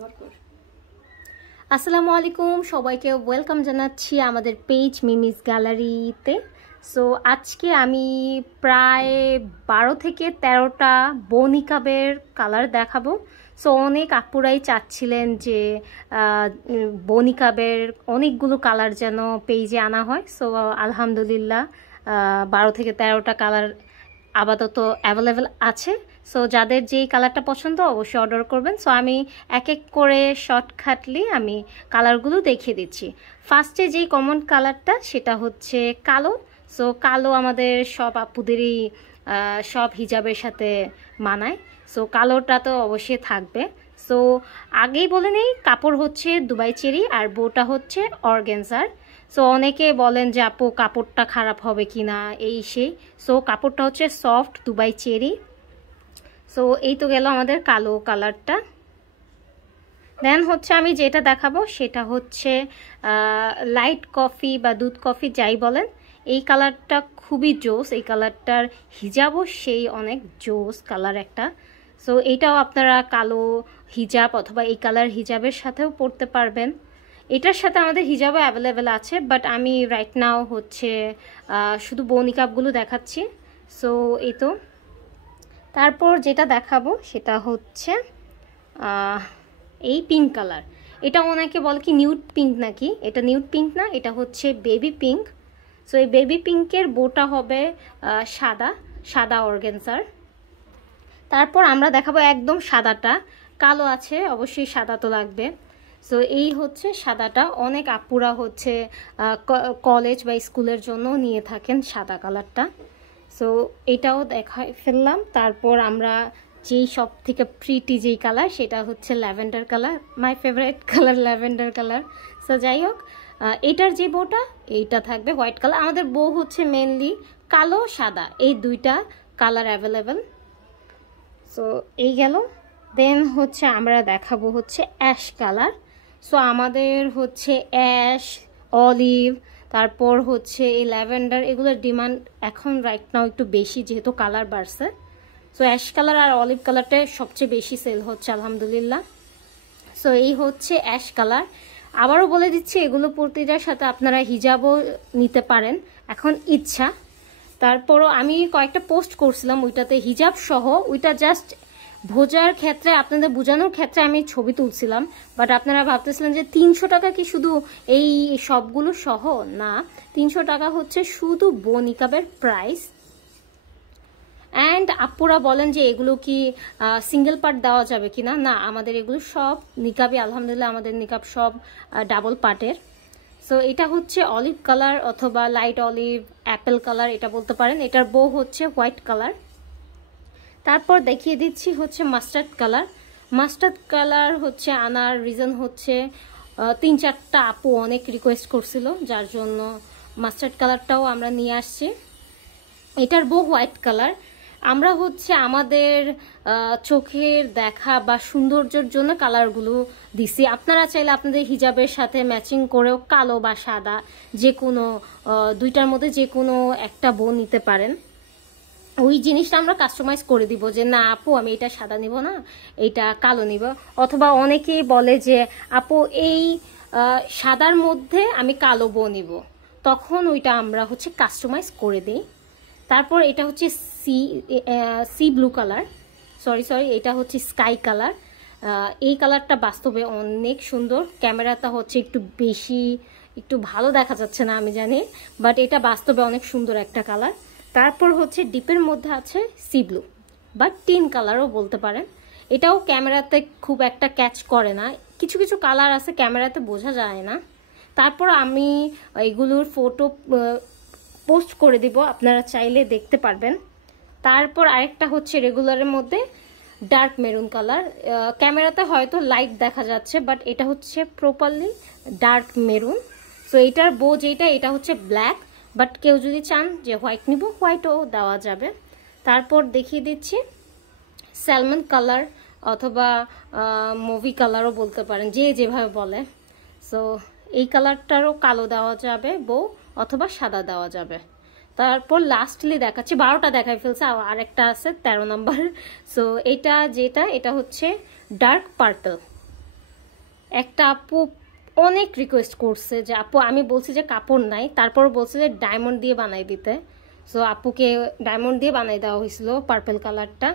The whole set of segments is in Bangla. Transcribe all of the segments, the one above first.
আবার কর। আসসালামু আলাইকুম, সবাইকে ওয়েলকাম জানাচ্ছি আমাদের পেজ মিমিস গ্যালারিতে। সো আজকে আমি প্রায় 12 থেকে 13টা বনিকাবের কালার দেখাবো। সো অনেক আপুরাই চাচ্ছিলেন যে বনিকাবের অনেকগুলো কালার যেন পেজে আনা হয়। সো আলহামদুলিল্লাহ 12 থেকে 13টা কালার আপাতত অ্যাভেলেবেল আছে। সো যাদের যেই কালারটা পছন্দ অবশ্যই অর্ডার করবেন। সো আমি এক এক করে শর্টকাটলি আমি কালারগুলো দেখিয়ে দিচ্ছি। ফার্স্টে যেই কমন কালারটা সেটা হচ্ছে কালো। সো কালো আমাদের সব আপুদেরই সব হিজাবের সাথে মানায়। সো কালোটা তো অবশ্যই থাকবে। সো আগেই বলে নেই, কাপড় হচ্ছে দুবাই চেরি আর বোটা হচ্ছে অর্গানজার। সো অনেকে বলেন যে আপু কাপড়টা খারাপ হবে কি না, এই সেই। সো কাপড়টা হচ্ছে সফট দুবাই চেরি। সো এই তো গেল আমাদের কালো কালারটা। দেন হচ্ছে আমি যেটা দেখাবো সেটা হচ্ছে লাইট কফি বা দুধ কফি যাই বলেন, এই কালারটা খুবই জোস। এই কালারটার হিজাবও সেই অনেক জোস কালার একটা। সো এইটাও আপনারা কালো হিজাব অথবা এই কালার হিজাবের সাথেও পরতে পারবেন। এটার সাথে আমাদের হিজাবও অ্যাভেলেবেল আছে, বাট আমি রাইট নাও হচ্ছে শুধু বনিকাপগুলো দেখাচ্ছি। সো এই তো তারপর যেটা দেখাবো সেটা হচ্ছে এই পিঙ্ক কালার। এটা অনেকে বলে কি নিউড পিঙ্ক নাকি, এটা নিউড পিঙ্ক না, এটা হচ্ছে বেবি পিঙ্ক। সো এই বেবি পিঙ্কের বোটা হবে সাদা সাদা অর্গানজার। তারপর আমরা দেখাবো একদম সাদাটা, কালো আছে অবশ্যই সাদা তো লাগবে। সো এই হচ্ছে সাদাটা, অনেক আপুরা হচ্ছে কলেজ বা স্কুলের জন্য নিয়ে থাকেন সাদা কালারটা। সো এটাও দেখাই ফেললাম। তারপর আমরা যেই সব থেকে প্রিটি যেই কালার সেটা হচ্ছে lavender colour, my favourite colour lavender colour. So যাই হোক, এটার যে বউটা এইটা থাকবে হোয়াইট কালার। আমাদের বউ হচ্ছে মেনলি কালো সাদা এই দুইটা কালার অ্যাভেলেবেল। সো এই গেল। দেন হচ্ছে আমরা দেখাবো হচ্ছে অ্যাশ কালার। সো আমাদের হচ্ছে অ্যাশ, অলিভ, তারপর হচ্ছে এই ল্যাভেন্ডার, এগুলোর ডিমান্ড এখন রাইট নাও একটু বেশি যেহেতু কালার বাড়ছে। সো অ্যাশ কালার আর অলিভ কালারটা সবচেয়ে বেশি সেল হচ্ছে আলহামদুলিল্লাহ। সো এই হচ্ছে অ্যাশ কালার। আবারও বলে দিচ্ছি এগুলো প্রতিটার সাথে আপনারা হিজাবও নিতে পারেন, এখন ইচ্ছা। তারপরও আমি কয়েকটা পোস্ট করছিলাম ওইটাতে হিজাব সহ, ওইটা জাস্ট ভোজার ক্ষেত্রে আপনাদের বোঝানোর ক্ষেত্রে আমি ছবি তুলছিলাম। বাট আপনারা ভাবতেছিলেন যে 300 টাকা কি শুধু এই সবগুলো সহ? না, 300 টাকা হচ্ছে শুধু বনিকাবের প্রাইস। অ্যান্ড আপুরা বলেন যে এগুলো কি সিঙ্গেল পার্ট দেওয়া যাবে কিনা, না আমাদের এগুলো সব নিকাবই আলহামদুলিল্লাহ, আমাদের নিকাব সব ডাবল পার্টের। সো এটা হচ্ছে অলিভ কালার অথবা লাইট অলিভ অ্যাপেল কালার এটা বলতে পারেন। এটার বউ হচ্ছে হোয়াইট কালার। তারপর দেখিয়ে দিচ্ছি হচ্ছে মাস্টার্ড কালার। মাস্টার্ড কালার হচ্ছে আনার রিজন হচ্ছে 3-4টা আপু অনেক রিকোয়েস্ট করছিল, যার জন্য মাস্টার্ড কালারটাও আমরা নিয়ে আসছি। এটার বউ হোয়াইট কালার। আমরা হচ্ছে আমাদের চোখের দেখা বা সৌন্দর্যের জন্য কালারগুলো দিছি। আপনারা চাইলে আপনাদের হিজাবের সাথে ম্যাচিং করেও কালো বা সাদা যে কোনো দুইটার মধ্যে যে কোনো একটা বউ নিতে পারেন। ওই জিনিসটা আমরা কাস্টমাইজ করে দিব যে না আপু আমি এটা সাদা নিব না, এইটা কালো নিব। অথবা অনেকেই বলে যে আপু এই সাদার মধ্যে আমি কালো বউ নিব, তখন ওইটা আমরা হচ্ছে কাস্টমাইজ করে দিই। তারপর এটা হচ্ছে সি ব্লু কালার, সরি এটা হচ্ছে স্কাই কালার। এই কালারটা বাস্তবে অনেক সুন্দর, ক্যামেরাটা হচ্ছে একটু ভালো দেখা যাচ্ছে না আমি জানি, বাট এটা বাস্তবে অনেক সুন্দর একটা কালার। তারপর হচ্ছে ডিপের মধ্যে আছে সি ব্লু বা টিন কালারও বলতে পারেন। এটাও ক্যামেরাতে খুব একটা ক্যাচ করে না, কিছু কিছু কালার আছে ক্যামেরাতে বোঝা যায় না। তারপর আমি এগুলোর ফটো পোস্ট করে দিব, আপনারা চাইলে দেখতে পারবেন। তারপর আরেকটা হচ্ছে রেগুলারের মধ্যে ডার্ক মেরুন কালার। ক্যামেরাতে হয়তো লাইট দেখা যাচ্ছে, বাট এটা হচ্ছে প্রপারলি ডার্ক মেরুন। সো এটার বো যেটা এটা হচ্ছে ব্ল্যাক, বাট কেউ যদি চান যে হোয়াইট নিব হোয়াইটও দেওয়া যাবে। তারপর দেখিয়ে দিচ্ছি স্যালমন কালার অথবা মুভি কালারও বলতে পারেন, যে যেভাবে বলে। সো এই কালারটারও কালো দেওয়া যাবে বউ অথবা সাদা দেওয়া যাবে। তারপর লাস্টলি দেখাচ্ছি, 12টা দেখাই ফেলছে, আর একটা আছে 13 নম্বর। সো এটা যেটা এটা হচ্ছে ডার্ক পার্পল। একটা আপু অনেক রিকোয়েস্ট করছে যে আপু, আমি বলছি যে কাপড় নাই, তারপর বলছে যে ডায়মন্ড দিয়ে বানাই দিতে। সো আপুকে ডায়মন্ড দিয়ে বানাই দেওয়া হয়েছিল পার্পল কালারটা।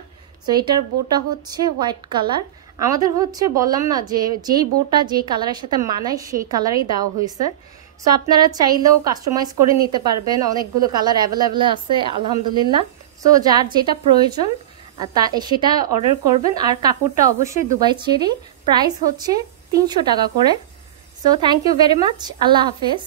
সো এটার বোটা হচ্ছে হোয়াইট কালার। আমাদের হচ্ছে বললাম না যে যেই বোটা যেই কালারের সাথে মানায় সেই কালারেই দেওয়া হয়েছে। সো আপনারা চাইলেও কাস্টমাইজ করে নিতে পারবেন, অনেকগুলো কালার অ্যাভেলেবেল আছে আলহামদুলিল্লাহ। সো যার যেটা প্রয়োজন তা সেটা অর্ডার করবেন। আর কাপড়টা অবশ্যই দুবাই চেরি, প্রাইস হচ্ছে 300 টাকা করে। So thank you very much, Allah হাফেজ।